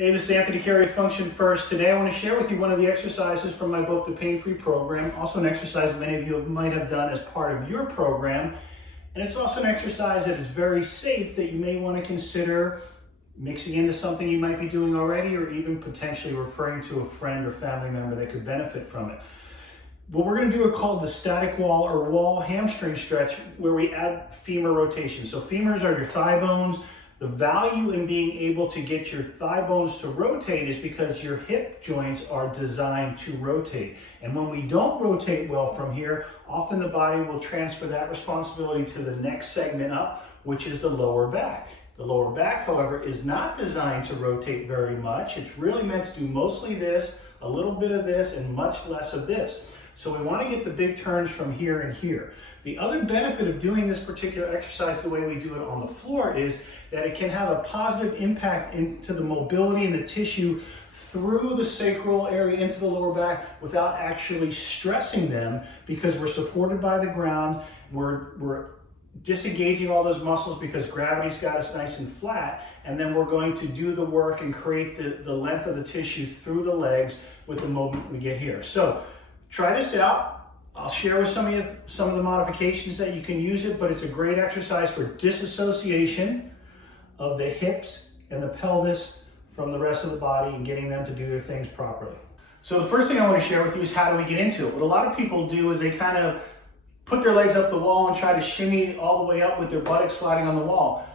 Hey, this is Anthony Carey, Function First. Today I want to share with you one of the exercises from my book, The Pain-Free Program. Also an exercise many of you might have done as part of your program. And it's also an exercise that is very safe that you may want to consider mixing into something you might be doing already, or even potentially referring to a friend or family member that could benefit from it. What we're going to do is called the static wall or wall hamstring stretch, where we add femur rotation. So femurs are your thigh bones. The value in being able to get your thigh bones to rotate is because your hip joints are designed to rotate. And when we don't rotate well from here, often the body will transfer that responsibility to the next segment up, which is the lower back. The lower back, however, is not designed to rotate very much. It's really meant to do mostly this, a little bit of this, and much less of this. So we want to get the big turns from here and here. The other benefit of doing this particular exercise the way we do it on the floor is that it can have a positive impact into the mobility and the tissue through the sacral area into the lower back without actually stressing them, because we're supported by the ground. We're disengaging all those muscles because gravity's got us nice and flat, and then we're going to do the work and create the length of the tissue through the legs with the movement we get here. So try this out. I'll share with some of the modifications that you can use it, but it's a great exercise for disassociation of the hips and the pelvis from the rest of the body and getting them to do their things properly. So the first thing I want to share with you is how do we get into it. What a lot of people do is they kind of put their legs up the wall and try to shimmy all the way up with their buttocks sliding on the wall.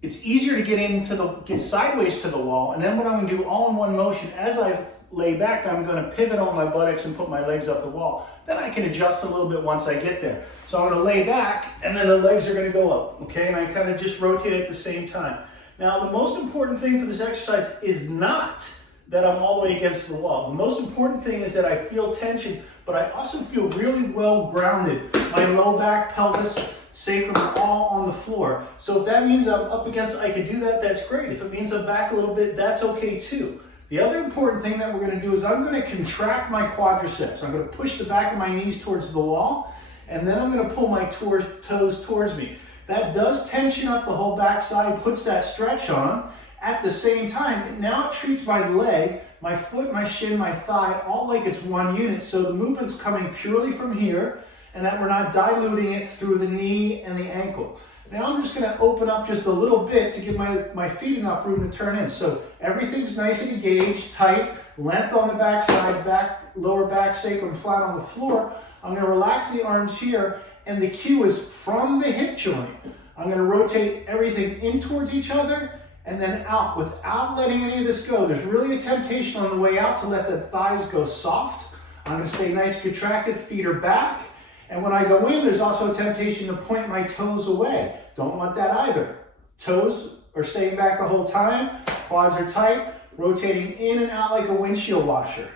It's easier to get sideways to the wall, and then what I'm going to do all in one motion, as I lay back, I'm going to pivot on my buttocks and put my legs up the wall. Then I can adjust a little bit once I get there. So I'm going to lay back, and then the legs are going to go up, okay? And I kind of just rotate at the same time. Now, the most important thing for this exercise is not that I'm all the way against the wall. The most important thing is that I feel tension, but I also feel really well grounded. My low back, pelvis, sacrum are all on the floor. So if that means I'm up against, I can do that, that's great. If it means I'm back a little bit, that's okay too. The other important thing that we're going to do is I'm going to contract my quadriceps. I'm going to push the back of my knees towards the wall, and then I'm going to pull my toes towards me. That does tension up the whole backside, puts that stretch on. At the same time, now it treats my leg, my foot, my shin, my thigh, all like it's one unit. So the movement's coming purely from here, and that we're not diluting it through the knee and the ankle. Now I'm just going to open up just a little bit to give my feet enough room to turn in. So everything's nice and engaged, tight, length on the back side, lower back, sacrum flat on the floor. I'm going to relax the arms here, and the cue is from the hip joint. I'm going to rotate everything in towards each other and then out without letting any of this go. There's really a temptation on the way out to let the thighs go soft. I'm going to stay nice and contracted, feet are back. And when I go in, there's also a temptation to point my toes away. Don't want that either. Toes are staying back the whole time. Quads are tight, rotating in and out like a windshield washer.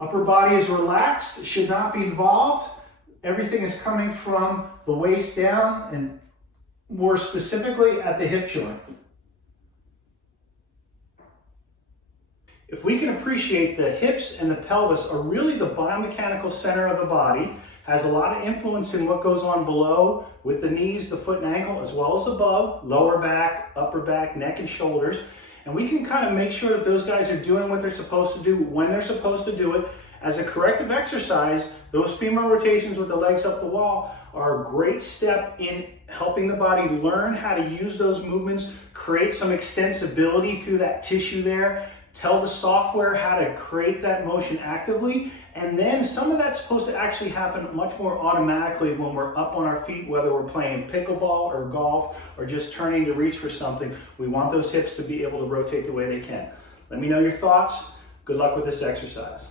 Upper body is relaxed, should not be involved. Everything is coming from the waist down and more specifically at the hip joint. If we can appreciate the hips and the pelvis are really the biomechanical center of the body, has a lot of influence in what goes on below with the knees, the foot and ankle, as well as above, lower back, upper back, neck and shoulders. And we can kind of make sure that those guys are doing what they're supposed to do when they're supposed to do it. As a corrective exercise, those femur rotations with the legs up the wall are a great step in helping the body learn how to use those movements, create some extensibility through that tissue there, tell the software how to create that motion actively, and then some of that's supposed to actually happen much more automatically when we're up on our feet, whether we're playing pickleball or golf or just turning to reach for something. We want those hips to be able to rotate the way they can. Let me know your thoughts. Good luck with this exercise.